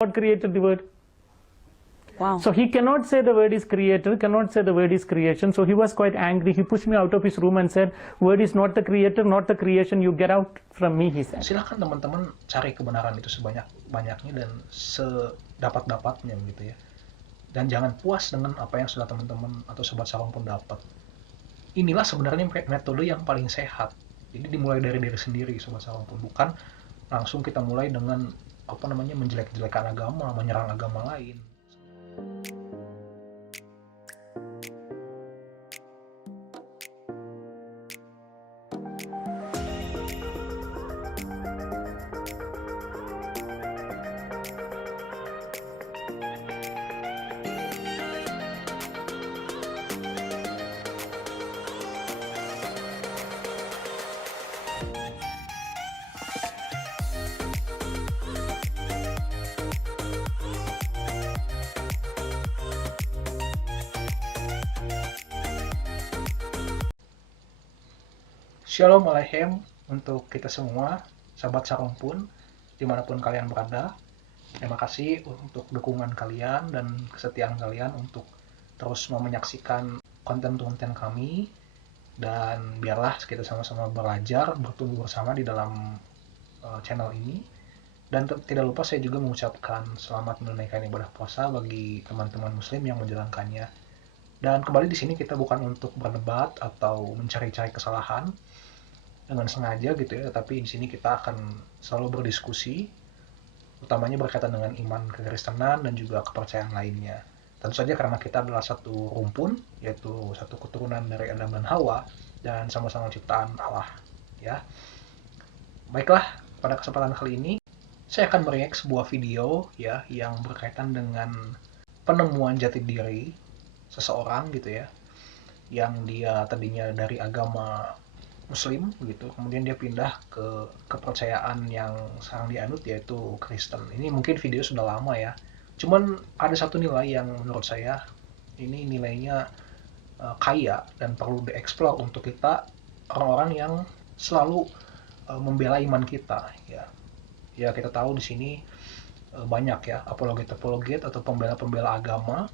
God created the word. Wow. So he cannot say the word is creator, cannot say the word is creation. So he was quite angry. He pushed me out of his room and said, word is not the creator, not the creation, you get out from me, he said. Silahkan teman-teman cari kebenaran itu sebanyak-banyaknya dan sedapat-dapatnya gitu ya. Dan jangan puas dengan apa yang sudah teman-teman atau sobat sarung pun dapat. Inilah sebenarnya metode yang paling sehat. Jadi dimulai dari diri sendiri, sobat sarung pun, bukan langsung kita mulai dengan menjelek-jelekan agama, menyerang agama lain. Shalom Aleichem untuk kita semua, sahabat sarung pun, dimanapun kalian berada. Terima kasih untuk dukungan kalian dan kesetiaan kalian untuk terus mau menyaksikan konten-konten kami. Dan biarlah kita sama-sama belajar, bertumbuh bersama di dalam channel ini. Dan tidak lupa saya juga mengucapkan selamat menunaikan ibadah puasa bagi teman-teman muslim yang menjalankannya. Dan kembali di sini kita bukan untuk berdebat atau mencari-cari kesalahan dengan sengaja gitu ya, tapi di sini kita akan selalu berdiskusi, utamanya berkaitan dengan iman kekristenan dan juga kepercayaan lainnya. Tentu saja karena kita adalah satu rumpun, yaitu satu keturunan dari Adam dan Hawa, dan sama-sama ciptaan Allah. Ya, baiklah, pada kesempatan kali ini saya akan mereact sebuah video ya yang berkaitan dengan penemuan jati diri seseorang gitu ya, yang dia tadinya dari agama Muslim gitu, kemudian dia pindah ke kepercayaan yang sekarang dianut yaitu Kristen. Ini mungkin video sudah lama ya, cuman ada satu nilai yang menurut saya ini nilainya kaya dan perlu dieksplor untuk kita orang-orang yang selalu membela iman kita ya. Ya kita tahu di sini banyak ya apologet atau pembela-pembela agama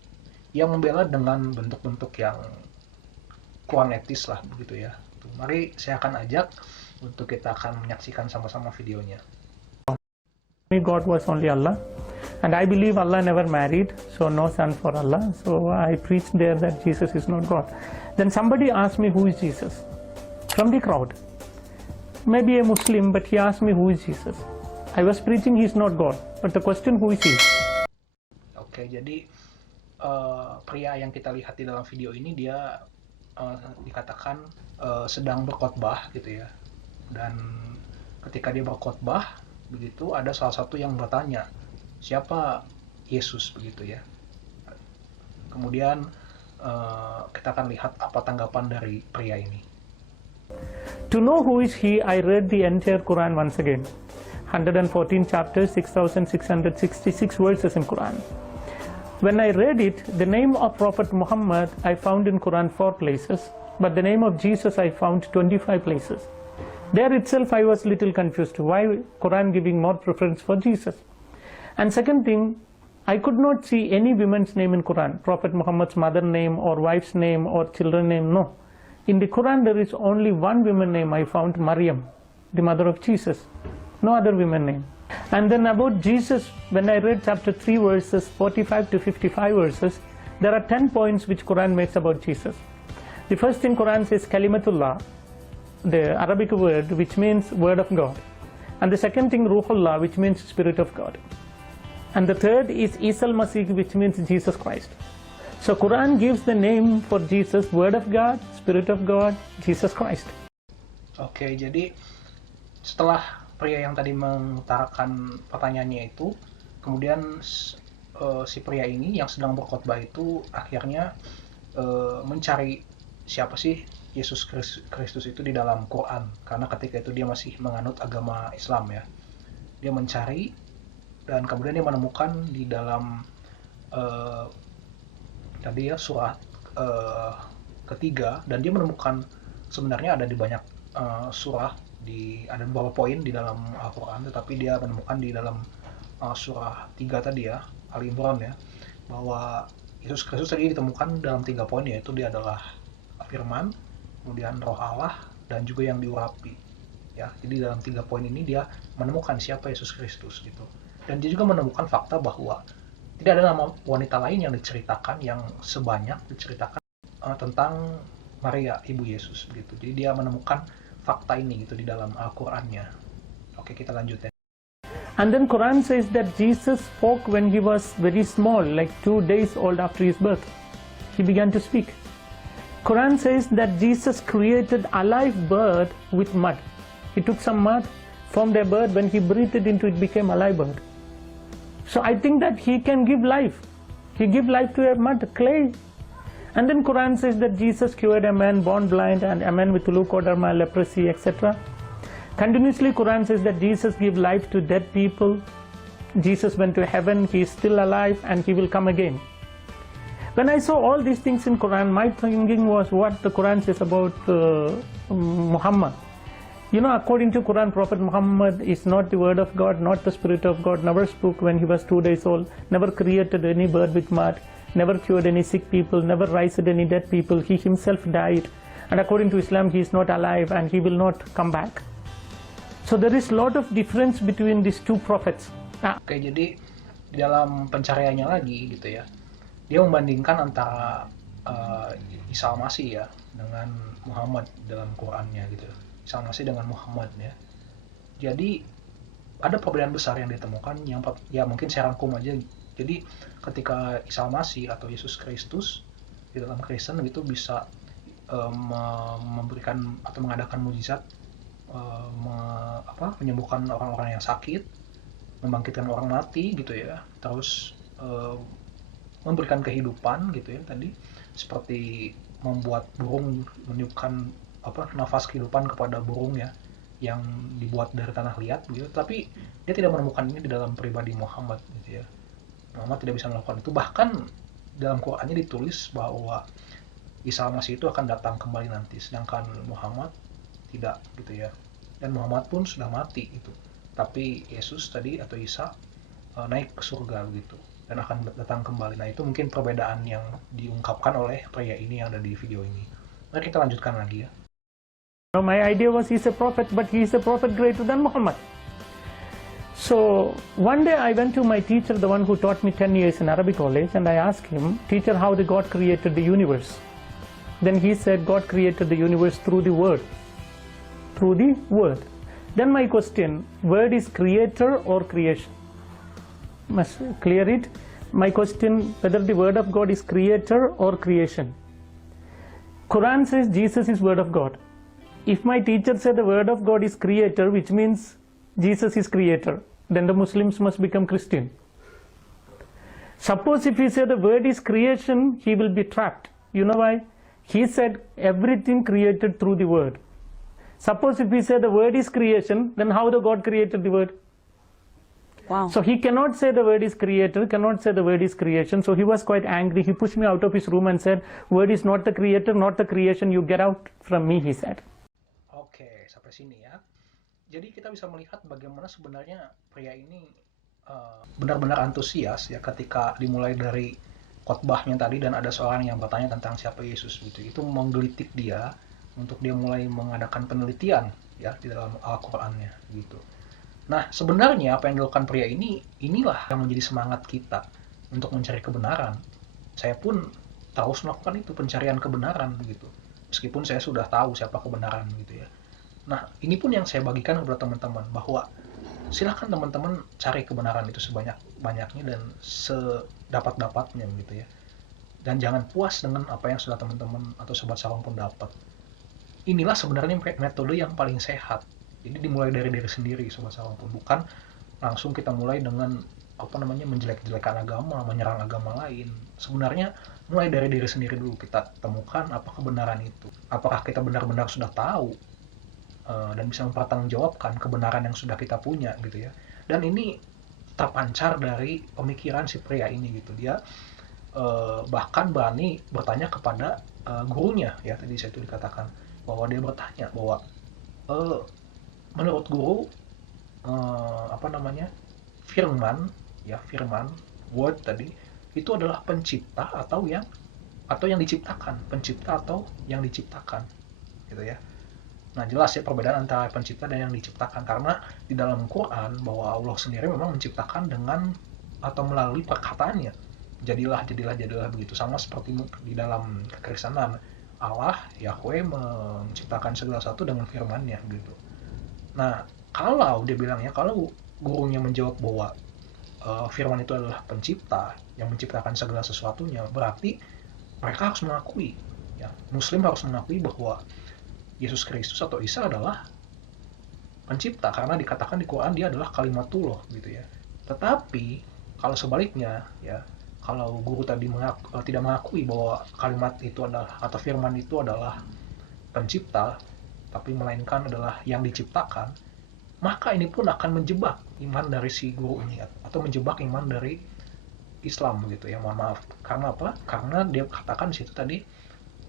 yang membela dengan bentuk-bentuk yang kurang etis lah begitu ya. Mari saya akan ajak untuk kita akan menyaksikan sama-sama videonya. God was only Allah, and I believe Allah never married, so no son for Allah. So I preached there that Jesus is not God. Then somebody asked me who is Jesus from the crowd, maybe a Muslim, but he asked me who is Jesus. I was preaching he is not God, but the question who is he? Oke, jadi pria yang kita lihat di dalam video ini dia dikatakan sedang berkhotbah gitu ya, dan ketika dia berkhotbah begitu ada salah satu yang bertanya siapa Yesus begitu ya. Kemudian kita akan lihat apa tanggapan dari pria ini. To know who is he, I read the entire Quran once again. 114 chapters, 6,666 verses in Quran. When I read it, the name of Prophet Muhammad I found in Quran 4 places, but the name of Jesus I found 25 places. There itself I was little confused. Why Quran giving more preference for Jesus? And second thing, I could not see any woman's name in Quran. Prophet Muhammad's mother name or wife's name or children name, no. In the Quran there is only one woman name I found, Maryam, the mother of Jesus. No other woman name. And then about Jesus, when I read chapter 3 verses 45 to 55 verses, there are 10 points which Quran makes about Jesus. The first in Quran says Kalimatullah, the Arabic word which means word of God. And the second thing Ruhullah, which means spirit of God. And the third is Isa al-Masih, which means Jesus Christ. So Quran gives the name for Jesus, word of God, spirit of God, Jesus Christ. Oke, jadi setelah pria yang tadi mengutarakan pertanyaannya itu, kemudian si pria ini yang sedang berkhotbah itu akhirnya mencari siapa sih Yesus Kristus itu di dalam Quran, karena ketika itu dia masih menganut agama Islam ya. Dia mencari dan kemudian dia menemukan di dalam tadi ya surah ketiga, dan dia menemukan sebenarnya ada di banyak surah, ada beberapa poin di dalam Al-Quran, tetapi dia menemukan di dalam surah 3 tadi ya, Ali Imran ya, bahwa Yesus Kristus tadi ditemukan dalam 3 poin, yaitu dia adalah firman, kemudian roh Allah, dan juga yang diurapi ya. Jadi dalam 3 poin ini dia menemukan siapa Yesus Kristus gitu, dan dia juga menemukan fakta bahwa tidak ada nama wanita lain yang diceritakan yang sebanyak diceritakan tentang Maria ibu Yesus begitu. Jadi dia menemukan fakta ini gitu di dalam Al-Qur'annya. Oke, kita lanjut ya. And then Quran says that Jesus spoke when he was very small, like 2 days old after his birth. He began to speak. Quran says that Jesus created a live bird with mud. He took some mud, formed a bird, when he breathed it into it became a live bird. So I think that he can give life. He gave life to a mud, clay. And then Quran says that Jesus cured a man born blind and a man with leukoderma, leprosy, etc. Continuously Quran says that Jesus gave life to dead people. Jesus went to heaven, he is still alive and he will come again. When I saw all these things in Quran, my thinking was what the Quran says about Muhammad. You know, according to Quran, Prophet Muhammad is not the word of God, not the spirit of God, never spoke when he was 2 days old, never created any bird with mud, never cured any sick people, never raised any dead people. He himself died. And according to Islam, he is not alive and he will not come back. So there is a lot of difference between these two prophets. Oke, jadi di dalam pencariannya lagi gitu ya, dia membandingkan antara Isa Al-Masih ya dengan Muhammad dalam Qurannya gitu. Isa Al-Masih dengan Muhammad ya. Jadi ada perbedaan besar yang ditemukan, yang ya mungkin saya rangkum aja. Jadi ketika Isa Al-Masih atau Yesus Kristus di dalam Kristen itu bisa memberikan atau mengadakan mujizat, menyembuhkan orang-orang yang sakit, membangkitkan orang mati gitu ya, terus memberikan kehidupan gitu ya tadi, seperti membuat burung, meniupkan nafas kehidupan kepada burung ya yang dibuat dari tanah liat gitu. Tapi dia tidak menemukan ini di dalam pribadi Muhammad gitu ya. Muhammad tidak bisa melakukan itu, bahkan dalam Qurannya ditulis bahwa Isa Al-Masih itu akan datang kembali nanti, sedangkan Muhammad tidak gitu ya. Dan Muhammad pun sudah mati itu, tapi Yesus tadi atau Isa naik ke surga gitu dan akan datang kembali. Nah, itu mungkin perbedaan yang diungkapkan oleh pria ini yang ada di video ini. Mari kita lanjutkan lagi ya. My idea was he's a prophet, but he is a prophet greater than Muhammad. So one day I went to my teacher, the one who taught me 10 years in Arabic college, and I asked him, teacher, how the God created the universe? Then he said God created the universe through the word. Through the word. Then my question, word is creator or creation? Must clear it. My question, whether the word of God is creator or creation. Quran says Jesus is word of God. If my teacher said the word of God is creator, which means Jesus is creator, then the Muslims must become Christian. Suppose if he said the word is creation, he will be trapped. You know why? He said everything created through the word. Suppose if we say the word is creation, then how the God created the word? Wow. So he cannot say the word is creator, cannot say the word is creation. So he was quite angry. He pushed me out of his room and said, word is not the creator, not the creation. You get out from me, he said. Oke, sampai sini ya. Jadi kita bisa melihat bagaimana sebenarnya pria ini benar-benar antusias ya ketika dimulai dari khotbahnya tadi dan ada seorang yang bertanya tentang siapa Yesus gitu. Itu menggelitik dia untuk dia mulai mengadakan penelitian ya di dalam Al-Qur'annya gitu. Nah, sebenarnya apa yang dilakukan pria ini, inilah yang menjadi semangat kita untuk mencari kebenaran. Saya pun terus melakukan itu, pencarian kebenaran begitu. Meskipun saya sudah tahu siapa kebenaran gitu ya. Nah, ini pun yang saya bagikan kepada teman-teman, bahwa silahkan teman-teman cari kebenaran itu sebanyak-banyaknya dan sedapat-dapatnya gitu ya. Dan jangan puas dengan apa yang sudah teman-teman atau sobat Shalom pun dapat. Inilah sebenarnya metode yang paling sehat. Jadi dimulai dari diri sendiri, sobat Shalom pun, bukan langsung kita mulai dengan menjelek-jelekan agama, menyerang agama lain. Sebenarnya mulai dari diri sendiri dulu, kita temukan apa kebenaran itu. Apakah kita benar-benar sudah tahu dan bisa mempertanggungjawabkan kebenaran yang sudah kita punya gitu ya. Dan ini terpancar dari pemikiran si pria ini gitu. Dia bahkan berani bertanya kepada gurunya ya, tadi saya itu dikatakan bahwa dia bertanya bahwa menurut guru firman, ya firman, word tadi, itu adalah pencipta atau yang diciptakan, pencipta atau yang diciptakan, gitu ya. Nah, jelas ya perbedaan antara pencipta dan yang diciptakan, karena di dalam Quran bahwa Allah sendiri memang menciptakan dengan atau melalui perkataannya. Jadilah begitu, sama seperti di dalam kekristenan. Allah, Yahweh menciptakan segala sesuatu dengan firman-Nya gitu. Nah, kalau dia bilangnya, kalau gurunya menjawab bahwa firman itu adalah pencipta yang menciptakan segala sesuatunya, berarti mereka harus mengakui, ya, Muslim harus mengakui bahwa Yesus Kristus atau Isa adalah pencipta, karena dikatakan di Quran dia adalah kalimatullah gitu ya. Tetapi kalau sebaliknya, ya, kalau guru tadi tidak mengakui bahwa kalimat itu adalah atau firman itu adalah pencipta, tapi melainkan adalah yang diciptakan, maka ini pun akan menjebak iman dari si guru ini atau menjebak iman dari Islam gitu ya. Mohon maaf. Karena apa? Karena dia katakan di situ tadi,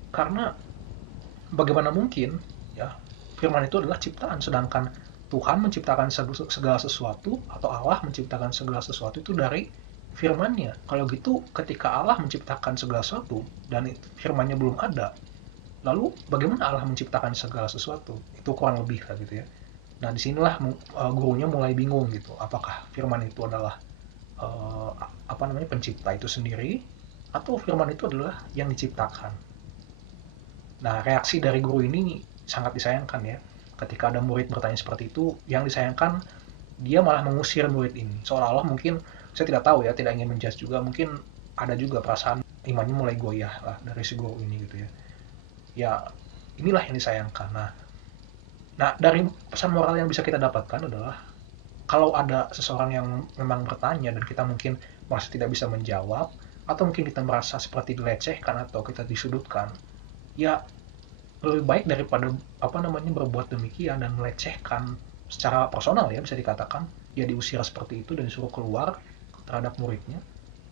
karena bagaimana mungkin ya firman itu adalah ciptaan, sedangkan Tuhan menciptakan segala sesuatu atau Allah menciptakan segala sesuatu itu dari firman-Nya. Kalau gitu, ketika Allah menciptakan segala sesuatu dan firman-Nya belum ada, lalu bagaimana Allah menciptakan segala sesuatu? Itu kurang lebih lah gitu ya. Nah, disinilah gurunya mulai bingung gitu. Apakah firman itu adalah pencipta itu sendiri, atau firman itu adalah yang diciptakan? Nah, reaksi dari guru ini sangat disayangkan ya. Ketika ada murid bertanya seperti itu, yang disayangkan dia malah mengusir murid ini. Seolah-olah mungkin, saya tidak tahu ya, tidak ingin menjudge juga, mungkin ada juga perasaan imannya mulai goyah lah dari si guru ini gitu ya. Ya, inilah yang disayangkan. Nah, dari pesan moral yang bisa kita dapatkan adalah, kalau ada seseorang yang memang bertanya dan kita mungkin masih tidak bisa menjawab, atau mungkin kita merasa seperti dilecehkan atau kita disudutkan, ya lebih baik daripada berbuat demikian dan melecehkan secara personal ya, bisa dikatakan dia diusir seperti itu dan disuruh keluar terhadap muridnya,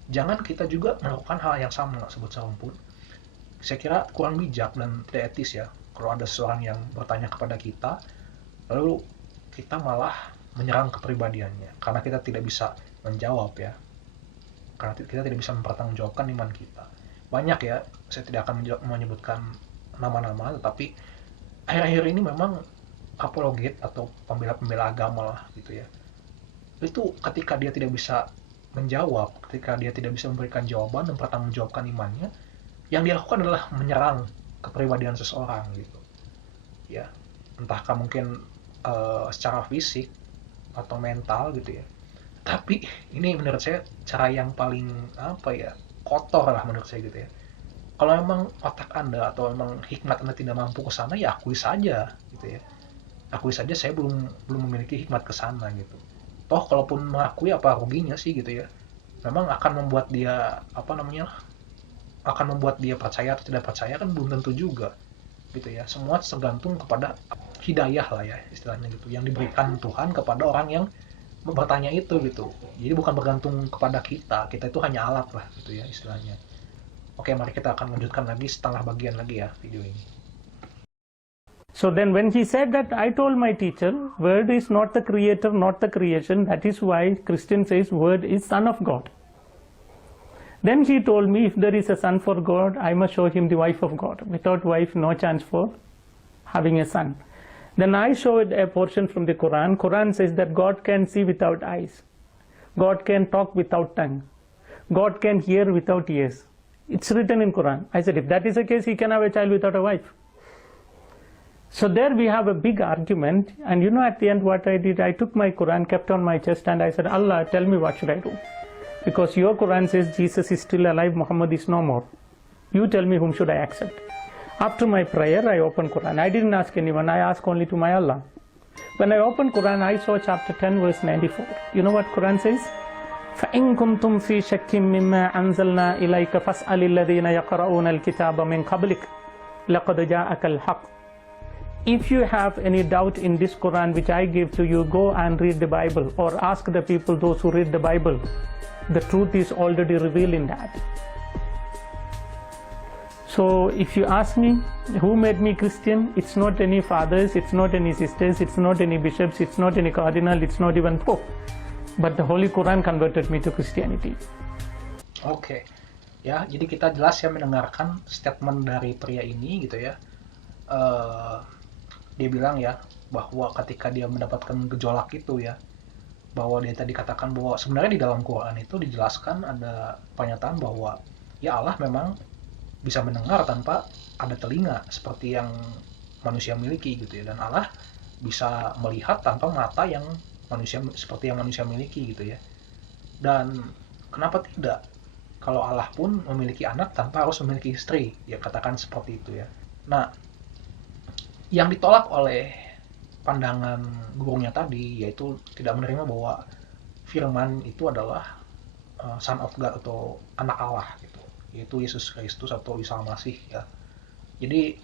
jangan kita juga melakukan hal yang sama sebut pun. Saya kira kurang bijak dan tidak etis ya kalau ada seseorang yang bertanya kepada kita lalu kita malah menyerang kepribadiannya karena kita tidak bisa menjawab ya, karena kita tidak bisa mempertanggungjawabkan iman kita. Banyak ya, saya tidak akan menyebutkan nama-nama, tetapi akhir-akhir ini memang apologet atau pembela-pembela agama lah gitu ya, itu ketika dia tidak bisa menjawab, ketika dia tidak bisa memberikan jawaban dan mempertanggungjawabkan imannya, yang dia lakukan adalah menyerang kepribadian seseorang gitu ya, entahkah mungkin secara fisik atau mental gitu ya. Tapi ini menurut saya cara yang paling kotor lah menurut saya gitu ya. Kalau memang otak Anda atau memang hikmat Anda tidak mampu ke sana, ya akui saja gitu ya. Akui saja saya belum memiliki hikmat ke sana gitu. Toh kalaupun mengakui, apa ruginya sih gitu ya. Memang akan membuat dia akan membuat dia percaya atau tidak percaya kan belum tentu juga gitu ya. Semua tergantung kepada hidayah lah ya istilahnya gitu, yang diberikan Tuhan kepada orang yang bertanya itu gitu. Jadi bukan bergantung kepada kita itu hanya alat lah gitu ya istilahnya. Oke, mari kita akan lanjutkan lagi setengah bagian lagi ya video ini. So then when he said that, I told my teacher, word is not the creator, not the creation. That is why Christian says word is son of God. Then he told me, if there is a son for God, I must show him the wife of God. Without wife, no chance for having a son. Then I showed a portion from the Quran. Quran says that God can see without eyes. God can talk without tongue. God can hear without ears. It's written in Quran. I said, if that is the case, he can have a child without a wife. So there we have a big argument. And you know, at the end what I did, I took my Quran, kept on my chest, and I said, Allah, tell me what should I do? Because your Quran says Jesus is still alive, Muhammad is no more. You tell me whom should I accept. After my prayer, I opened Quran. I didn't ask anyone, I asked only to my Allah. When I opened Quran, I saw chapter 10 verse 94. You know what Quran says? فَإِن كُنْتُمْ فِي شَكٍّ مِّمَّا أَنزَلْنَا إِلَيْكَ فَاسْأَلِ الَّذِينَ يَقْرَؤُونَ الْكِتَابَ مِنْ قَبْلِكَ لَقَدْ جَاءَكَ الْحَقُّ. If you have any doubt in this Quran which I give to you, go and read the Bible, or ask the people, those who read the Bible. The truth is already revealed in that. So if you ask me, who made me Christian? It's not any fathers, it's not any sisters, it's not any bishops, it's not any cardinal, it's not even Pope. but the Holy Quran converted me to Christianity. Oke. Ya, jadi kita jelas ya mendengarkan statement dari pria ini gitu ya. Dia bilang ya bahwa ketika dia mendapatkan gejolak itu ya, bahwa dia tadi katakan bahwa sebenarnya di dalam Quran itu dijelaskan ada pernyataan bahwa ya Allah memang bisa mendengar tanpa ada telinga seperti yang manusia miliki gitu ya, dan Allah bisa melihat tanpa mata yang manusia seperti yang manusia miliki gitu ya. Dan kenapa tidak kalau Allah pun memiliki anak tanpa harus memiliki istri, ya katakan seperti itu ya. Nah, yang ditolak oleh pandangan gurunya tadi yaitu tidak menerima bahwa firman itu adalah Son of God atau anak Allah gitu, yaitu Yesus Kristus atau Isa Masih ya. Jadi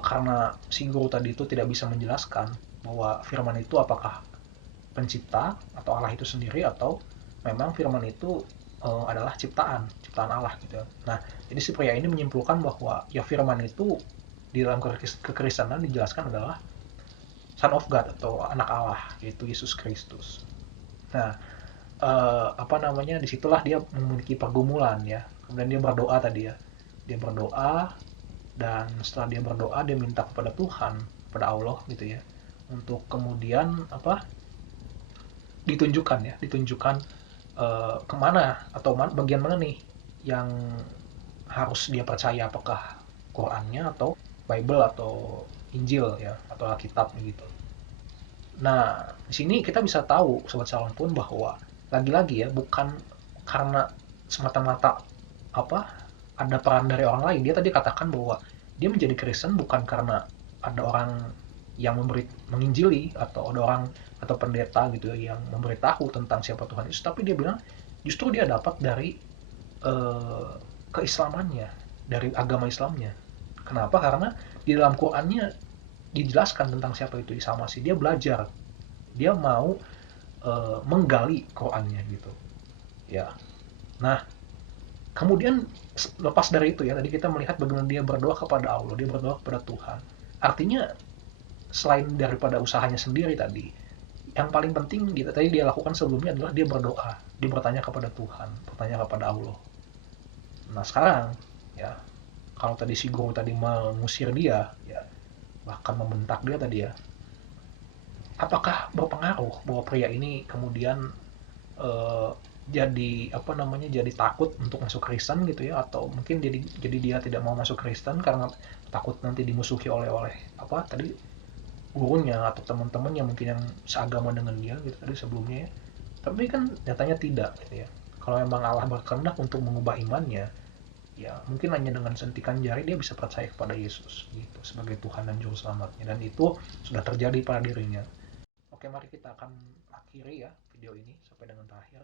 karena si guru tadi itu tidak bisa menjelaskan bahwa firman itu apakah pencipta atau Allah itu sendiri atau memang firman itu adalah ciptaan Allah gitu. Nah, jadi si pria ini menyimpulkan bahwa ya firman itu di dalam kekristenan dijelaskan adalah Son of God atau anak Allah, yaitu Yesus Kristus. Nah, disitulah dia memiliki pergumulan ya. Kemudian dia berdoa tadi ya. Dia berdoa, dan setelah dia berdoa dia minta kepada Tuhan, kepada Allah gitu ya, untuk kemudian ditunjukkan kemana atau bagian mana nih yang harus dia percaya, apakah Qurannya atau Bible atau Injil ya, atau Alkitab gitu. Nah, di sini kita bisa tahu sobat Shalom pun bahwa lagi-lagi ya, bukan karena semata-mata ada peran dari orang lain. Dia tadi katakan bahwa dia menjadi Kristen bukan karena ada orang yang menginjili atau ada orang atau pendeta gitu ya, yang memberitahu tentang siapa Tuhan Yesus, tapi dia bilang justru dia dapat dari keislamannya, dari agama Islamnya. Kenapa? Karena di dalam Qurannya dijelaskan tentang siapa itu Isa Masih. Dia belajar, dia mau menggali Qurannya gitu ya. Nah, kemudian lepas dari itu ya, tadi kita melihat bagaimana dia berdoa kepada Allah, dia berdoa kepada Tuhan. Artinya selain daripada usahanya sendiri tadi, yang paling penting tadi dia lakukan sebelumnya adalah dia berdoa, dia bertanya kepada Tuhan, bertanya kepada Allah. Nah sekarang ya, kalau tadi si guru tadi mengusir dia ya, bahkan membentak dia tadi ya, apakah berpengaruh bahwa pria ini kemudian jadi takut untuk masuk Kristen gitu ya, atau mungkin jadi dia tidak mau masuk Kristen karena takut nanti dimusuhi oleh tadi gurunya atau teman-temannya mungkin yang seagama dengan dia gitu tadi sebelumnya ya. Tapi kan nyatanya tidak gitu ya. Kalau memang Allah berkehendak untuk mengubah imannya, ya mungkin hanya dengan sentikan jari dia bisa percaya kepada Yesus gitu sebagai Tuhan dan Juru Selamatnya, dan itu sudah terjadi pada dirinya. Oke, mari kita akan akhiri ya video ini sampai dengan terakhir.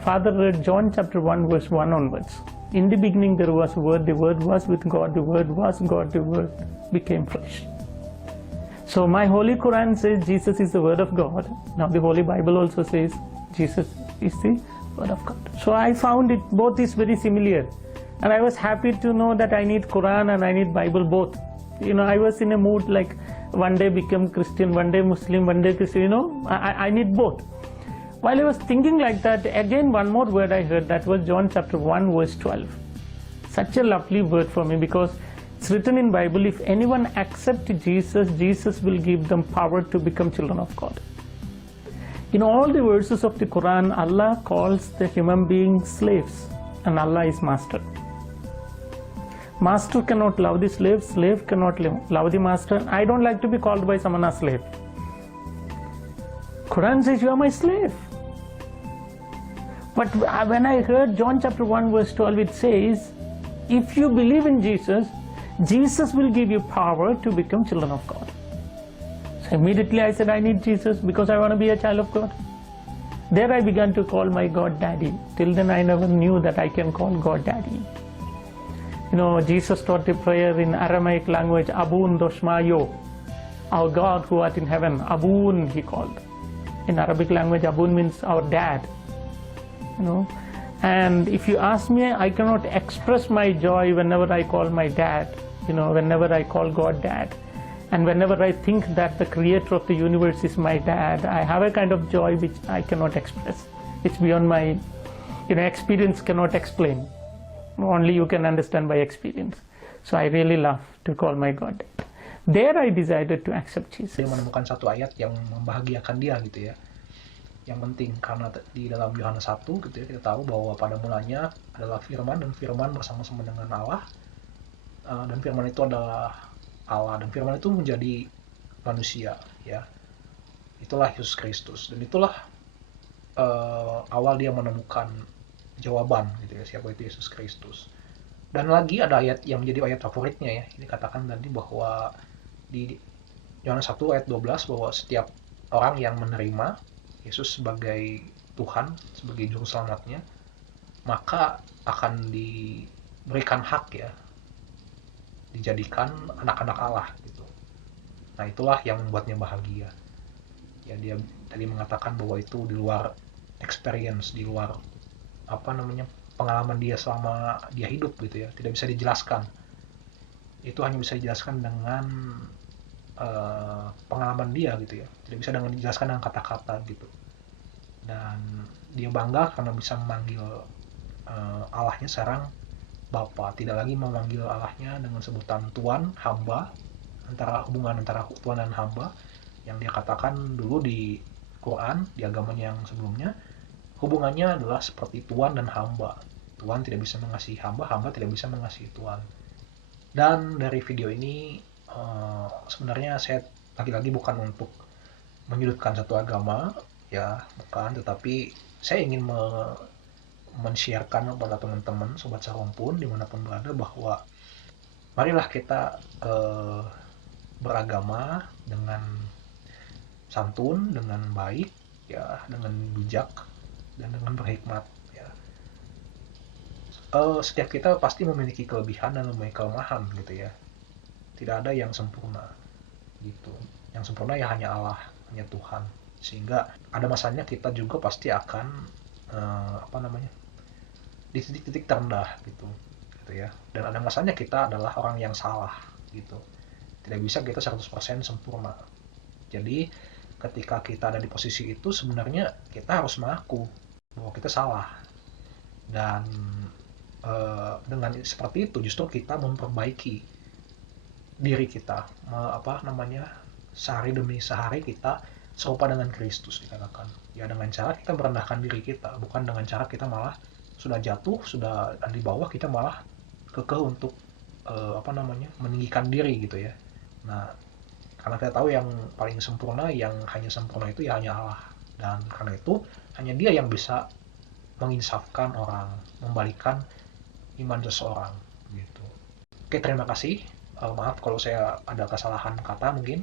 Father read John chapter 1 verse 1 onwards. In the beginning there was a word, the word was with God, the word was God, the word became flesh. So my Holy Quran says Jesus is the word of God. Now the Holy Bible also says Jesus is the word of God. So I found it both is very similar, and I was happy to know that I need Quran and I need Bible both. I was in a mood like one day become Christian, one day Muslim, one day Christian, I need both. While I was thinking like that, again one more word I heard, that was John chapter 1 verse 12. Such a lovely word for me, because it's written in Bible, if anyone accepts Jesus, Jesus will give them power to become children of God. In all the verses of the Quran, Allah calls the human beings slaves, and Allah is master. Master cannot love the slave, slave cannot love the master. I don't like to be called by someone a slave. Quran says you are my slave. But when I heard John chapter 1 verse 12, it says, if you believe in Jesus, Jesus will give you power to become children of God. So immediately I said, I need Jesus because I want to be a child of God. There I began to call my God Daddy. Till then I never knew that I can call God Daddy. Jesus taught a prayer in Aramaic language, Abun Doshmayo. Our God who art in heaven, Abun he called. In Arabic language, Abun means our dad. And if you ask me, I cannot express my joy whenever I call my dad, whenever I call God Dad. And whenever I think that the creator of the universe is my dad, I have a kind of joy which I cannot express. It's beyond my, experience cannot explain. Only you can understand by experience. So I really love to call my God dad. There I decided to accept Dia Jesus. menemukan satu ayat yang membahagiakan dia gitu ya. Yang penting karena di dalam Yohanes 1 gitu ya, kita tahu bahwa pada mulanya adalah firman, dan firman bersama-sama dengan Allah. Dan firman itu adalah Allah, dan firman itu menjadi manusia ya. Itulah Yesus Kristus, dan itulah awal dia menemukan jawaban gitu ya, siapa itu Yesus Kristus. Dan lagi ada ayat yang menjadi ayat favoritnya ya. Ini katakan tadi bahwa di Yohanes 1 ayat 12 bahwa setiap orang yang menerima Yesus sebagai Tuhan, sebagai juru selamatnya, maka akan diberikan hak ya, dijadikan anak-anak Allah gitu. Nah, itulah yang membuatnya bahagia. Ya, dia tadi mengatakan bahwa itu di luar experience, di luar pengalaman dia selama dia hidup gitu ya, tidak bisa dijelaskan. Itu hanya bisa dijelaskan dengan pengalaman dia gitu ya, tidak bisa dijelaskan dengan kata-kata gitu. Dan dia bangga karena bisa memanggil Allahnya sekarang Bapa, tidak lagi memanggil Allahnya dengan sebutan Tuhan, hamba, hubungan antara Tuhan dan hamba yang dia katakan dulu di Quran, di agamanya yang sebelumnya. Hubungannya adalah seperti Tuhan dan hamba. Tuhan tidak bisa mengasihi hamba, hamba tidak bisa mengasihi Tuhan. Dan dari video ini sebenarnya saya lagi-lagi bukan untuk menyudutkan satu agama ya, bukan, tetapi saya ingin men-sharekan kepada teman-teman sobat Sarumpun dimanapun berada bahwa marilah kita beragama dengan santun, dengan baik ya, dengan bijak dan dengan berhikmat ya. Setiap kita pasti memiliki kelebihan dan memiliki kelemahan gitu ya. Tidak ada yang sempurna gitu. Yang sempurna ya hanya Allah, hanya Tuhan. Sehingga ada masanya kita juga pasti akan di titik-titik terendah gitu ya. Dan ada masanya kita adalah orang yang salah gitu. Tidak bisa kita 100% sempurna. Jadi ketika kita ada di posisi itu, sebenarnya kita harus mengaku bahwa kita salah. Dan dengan seperti itu justru kita memperbaiki diri kita, sehari demi sehari kita serupa dengan Kristus dikatakan. Ya dengan cara kita merendahkan diri kita, bukan dengan cara kita malah sudah jatuh, sudah di bawah kita malah kekeh untuk meninggikan diri gitu ya. Nah, karena kita tahu yang paling sempurna, yang hanya sempurna itu ya hanya Allah. Dan karena itu hanya Dia yang bisa menginsafkan orang, membalikkan iman seseorang gitu. Oke, terima kasih. Maaf kalau saya ada kesalahan kata mungkin.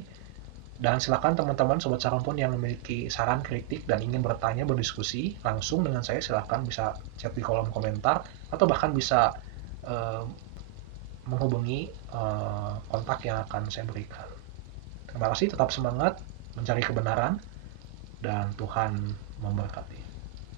Dan silakan teman-teman sobat Sarumpun yang memiliki saran, kritik, dan ingin bertanya, berdiskusi langsung dengan saya, silakan bisa chat di kolom komentar atau bahkan bisa menghubungi kontak yang akan saya berikan. Terima kasih, tetap semangat mencari kebenaran, dan Tuhan memberkati.